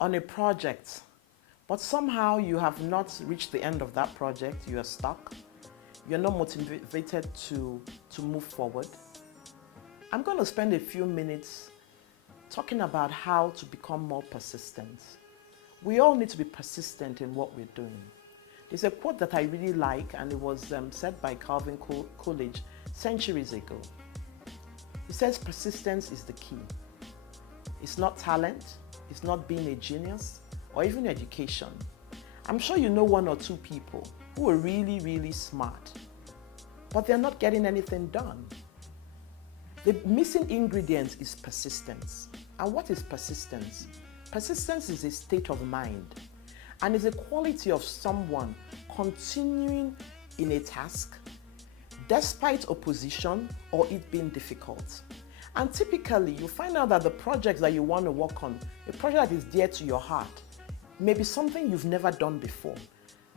on a project, but somehow you have not reached the end of that project, you are stuck, you're not motivated to move forward, I'm going to spend a few minutes talking about how to become more persistent. We all need to be persistent in what we're doing. There's a quote that I really like, and it was said by Calvin Coolidge centuries ago. He says persistence is the key. It's not talent, it's not being a genius, or even education. I'm sure you know one or two people who are really, really smart, but they're not getting anything done. The missing ingredient is persistence. And what is persistence? Persistence is a state of mind, and is a quality of someone continuing in a task despite opposition or it being difficult. And typically, you find out that the projects that you want to work on, a project that is dear to your heart, may be something you've never done before.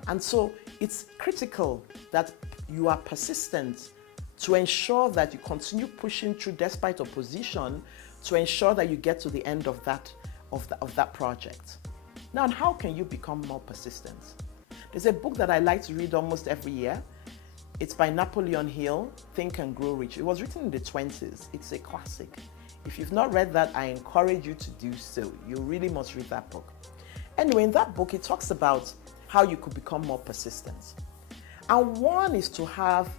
And so it's critical that you are persistent to ensure that you continue pushing through despite opposition, to ensure that you get to the end of that project. Now, how can you become more persistent? There's a book that I like to read almost every year. It's by Napoleon Hill, Think and Grow Rich. It was written in the 20s. It's a classic. If you've not read that, I encourage you to do so. You really must read that book. Anyway, in that book, it talks about how you could become more persistent. And one is to have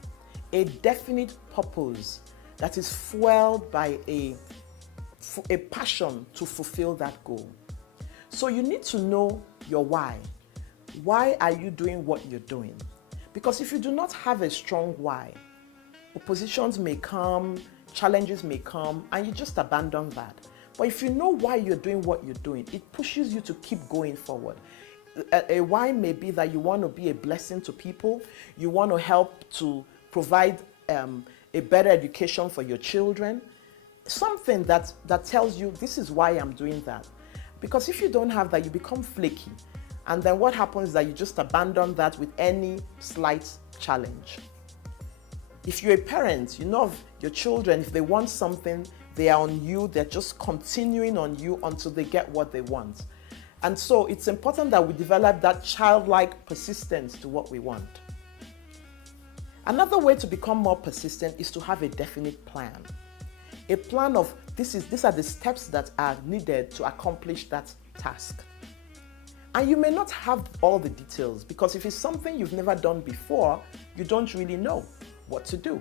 a definite purpose that is fueled by a passion to fulfill that goal. So you need to know your why. Why are you doing what you're doing? Because if you do not have a strong why, oppositions may come, challenges may come, and you just abandon that. But if you know why you're doing what you're doing, it pushes you to keep going forward. A why may be that you want to be a blessing to people, you want to help to provide a better education for your children, something that tells you this is why I'm doing that. Because if you don't have that, you become flaky. And then what happens is that you just abandon that with any slight challenge. If you're a parent, you know your children, if they want something, they are on you, they're just continuing on you until they get what they want. And so it's important that we develop that childlike persistence to what we want. Another way to become more persistent is to have a definite plan. A plan of these are the steps that are needed to accomplish that task. And you may not have all the details, because if it's something you've never done before, you don't really know what to do.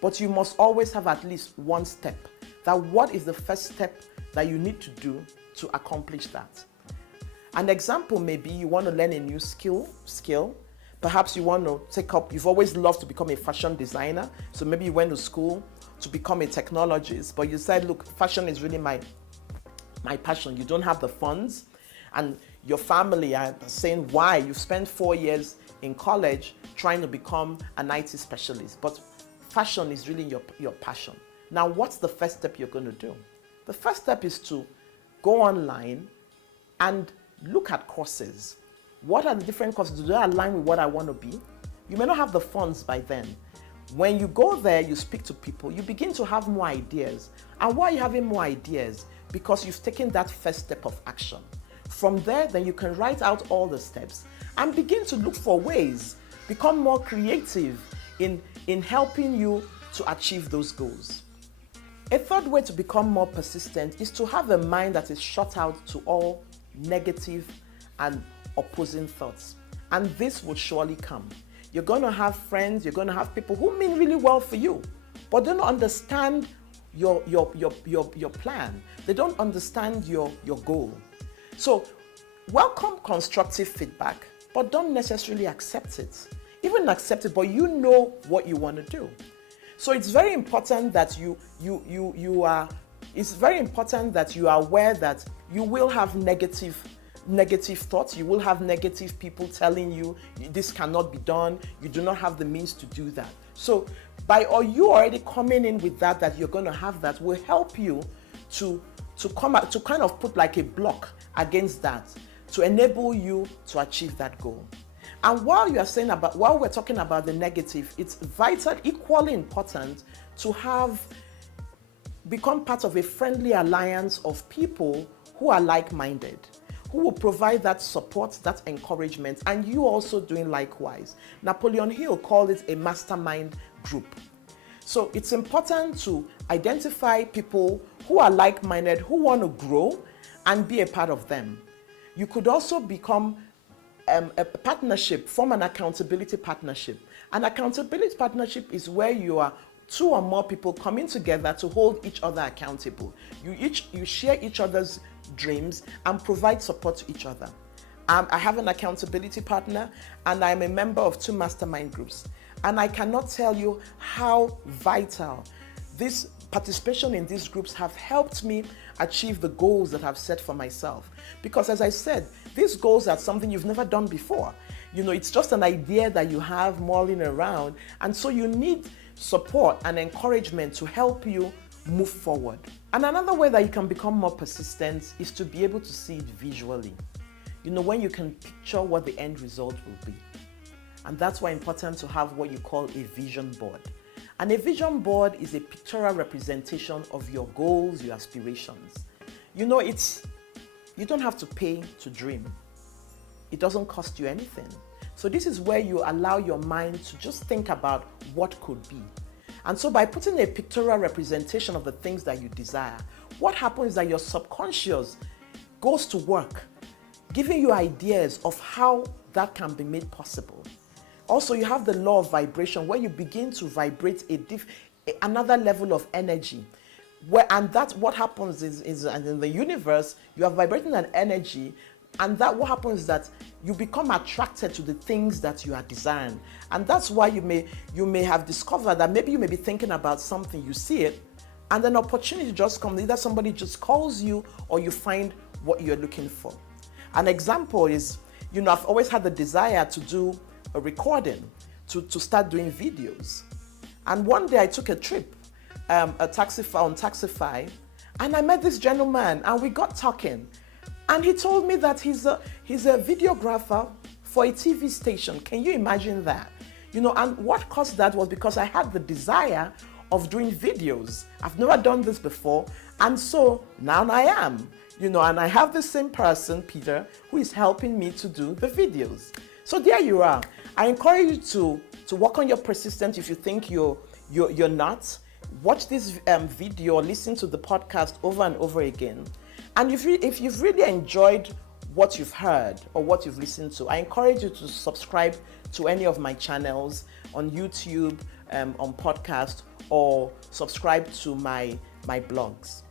But you must always have at least one step. That what is the first step that you need to do to accomplish that? An example may be you want to learn a new skill. Perhaps you want to you've always loved to become a fashion designer. So maybe you went to school to become a technologist, but you said, look, fashion is really my passion. You don't have the funds, and your family are saying why. You spent 4 years in college trying to become an IT specialist, but fashion is really your passion. Now, what's the first step you're going to do? The first step is to go online and look at courses. What are the different courses? Do they align with what I want to be? You may not have the funds by then. When you go there, you speak to people, you begin to have more ideas. And why are you having more ideas? Because you've taken that first step of action. From there, then you can write out all the steps and begin to look for ways, become more creative in helping you to achieve those goals. A third way to become more persistent is to have a mind that is shut out to all negative and opposing thoughts. And this will surely come. You're going to have friends, you're going to have people who mean really well for you, but they don't understand your plan. They don't understand your goal. So welcome constructive feedback, but don't necessarily accept it. Even accept it, but you know what you want to do. So it's very important that it's very important that you are aware that you will have negative thoughts, you will have negative people telling you this cannot be done, you do not have the means to do that. So you already coming in with that you're going to have that will help you to kind of put like a block against that to enable you to achieve that goal. And while we're talking about the negative, it's vital, equally important to become part of a friendly alliance of people who are like-minded, who will provide that support, that encouragement, and you also doing likewise. Napoleon Hill called it a mastermind group. So it's important to identify people who are like-minded, who want to grow, and be a part of them. You could also become a partnership, form an accountability partnership. An accountability partnership is where you are two or more people coming together to hold each other accountable. You share each other's dreams and provide support to each other. I have an accountability partner, and I'm a member of 2 mastermind groups. And I cannot tell you how vital this participation in these groups have helped me achieve the goals that I've set for myself. Because as I said, these goals are something you've never done before. It's just an idea that you have mulling around, and so you need support and encouragement to help you move forward. And another way that you can become more persistent is to be able to see it visually. When you can picture what the end result will be. And that's why it's important to have what you call a vision board. And a vision board is a pictorial representation of your goals, your aspirations. You don't have to pay to dream. It doesn't cost you anything. So this is where you allow your mind to just think about what could be. And so by putting a pictorial representation of the things that you desire, what happens is that your subconscious goes to work, giving you ideas of how that can be made possible. Also, you have the law of vibration, where you begin to vibrate another level of energy. And that's what happens is in the universe, you are vibrating an energy, and that what happens is that you become attracted to the things that you are desiring. And that's why you may have discovered that maybe you may be thinking about something, you see it, and an opportunity just comes. Either somebody just calls you, or you find what you're looking for. An example is, I've always had the desire to do a recording, to start doing videos. And one day I took a trip, on Taxify, and I met this gentleman, and we got talking. And he told me that he's a videographer for a TV station. Can you imagine that? And what caused that was because I had the desire of doing videos. I've never done this before, and so now I am. And I have the same person, Peter, who is helping me to do the videos. So there you are. I encourage you to work on your persistence. If you think you're not, watch this video or listen to the podcast over and over again. And if you've really enjoyed what you've heard or what you've listened to, I encourage you to subscribe to any of my channels on YouTube, on podcast, or subscribe to my blogs.